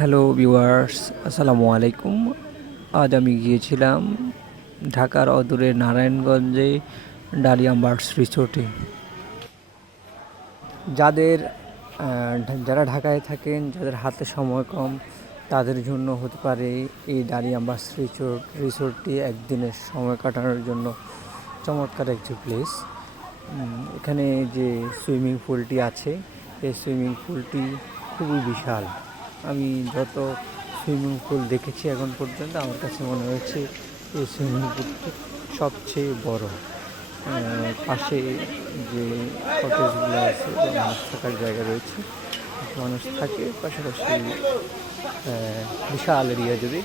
Hello viewers, আসসালামু আলাইকুম। আজ আমি গিয়েছিলাম ঢাকার অদূরে নারায়ণগঞ্জে ডালিয়াম বার্ডস রিসোর্টে। যাদের যারা ঢাকায় থাকেন, যাদের হাতে সময় কম, তাদের জন্য হতে পারে এই ডালিয়াম বার্ডস রিসোর্ট, রিসোর্টটি একদিনের সময় কাটানোর জন্য চমৎকার একটি প্লেস। এখানে যে সুইমিং পুলটি আছে, এই সুইমিং পুলটি খুবই বিশাল। আমি যত সুইমিং পুল দেখেছি এখন পর্যন্ত, আমার কাছে মনে হয়েছে এই সুইমিং পুলটি সবচেয়ে বড়। পাশে যে কটেজগুলো আছে মানুষ থাকার জায়গা রয়েছে মানুষ থাকে, পাশাপাশি বিশাল এরিয়া জুড়ে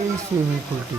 এই সুইমিং পুলটি।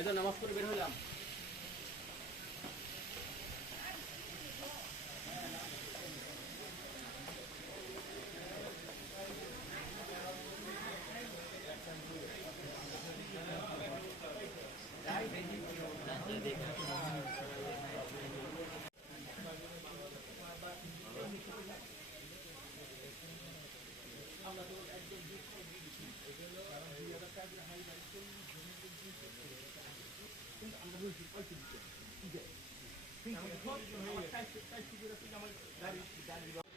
এই নামাজ পড়ে বের হলাম আমরা তো একদম দুঃখ দিয়েছি কারণ দুই হাজার টাকা হাই বাইক করলে কিন্তু আমরা বলছি পয়সা দিতে হবে ঠিক আছে ঠিক আছে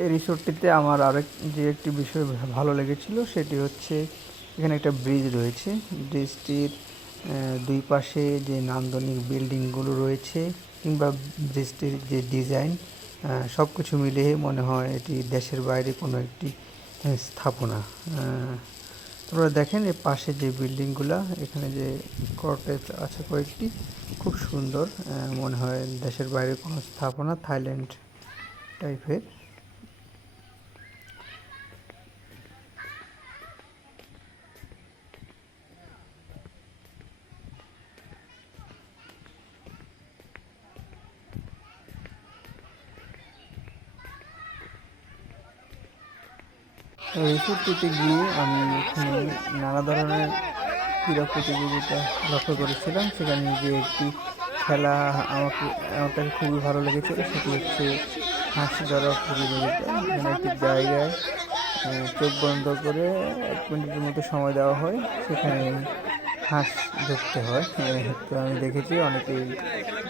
এই রিসোর্টটিতে আমার আরেক যে একটি বিষয় ভালো লেগেছিল সেটি হচ্ছে এখানে একটা ব্রিজ রয়েছে। ব্রিজটির দুই পাশে যে নান্দনিক বিল্ডিংগুলো রয়েছে কিংবা ব্রিজটির যে ডিজাইন সব কিছু মিলিয়ে মনে হয় এটি দেশের বাইরে কোনো একটি স্থাপনা। তোমরা দেখেন এর পাশে যে বিল্ডিংগুলা, এখানে যে কটেজ আছে কয়েকটি, খুব সুন্দর। মনে হয় দেশের বাইরে কোনো স্থাপনা, থাইল্যান্ড টাইপের। রিসোর্টটিতে গিয়ে আমি এখানে নানা ধরনের ক্রীড়া প্রতিযোগিতা লক্ষ্য করেছিলাম। সেখানে যে একটি খেলা আমাকে আমার কাছে খুবই ভালো লেগেছিল। সেটি হচ্ছে হাসি ধরা প্রতিযোগিতা। এখানে একটি জায়গায় চোখ বন্ধ করে এক মিনিটের মতো সময় দেওয়া হয়। সেখানে হাঁস ধরতে হয়। তো আমি দেখেছি অনেকেই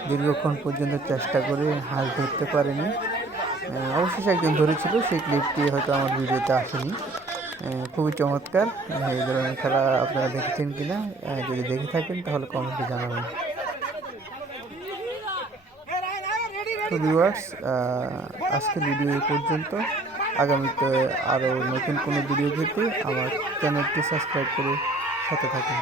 দীর্ঘক্ষণ পর্যন্ত চেষ্টা করে হাঁস ধরতে পারেনি। অবশেষে একজন ধরেছিল সেই ক্লিপটি হয়তো আমার ভিডিওতে আসেনি। খুবই চমৎকার। এই ধরনের খেলা আপনারা দেখেছেন কিনা আহ, যদি দেখে থাকেন তাহলে কমেন্টে জানাবেন। তো ভিউয়ার্স আজকের ভিডিও এই পর্যন্ত। আগামীতে আরও নতুন কোনো ভিডিও পেতে আমার চ্যানেলটি সাবস্ক্রাইব করে সাথে থাকুন।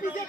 पीछे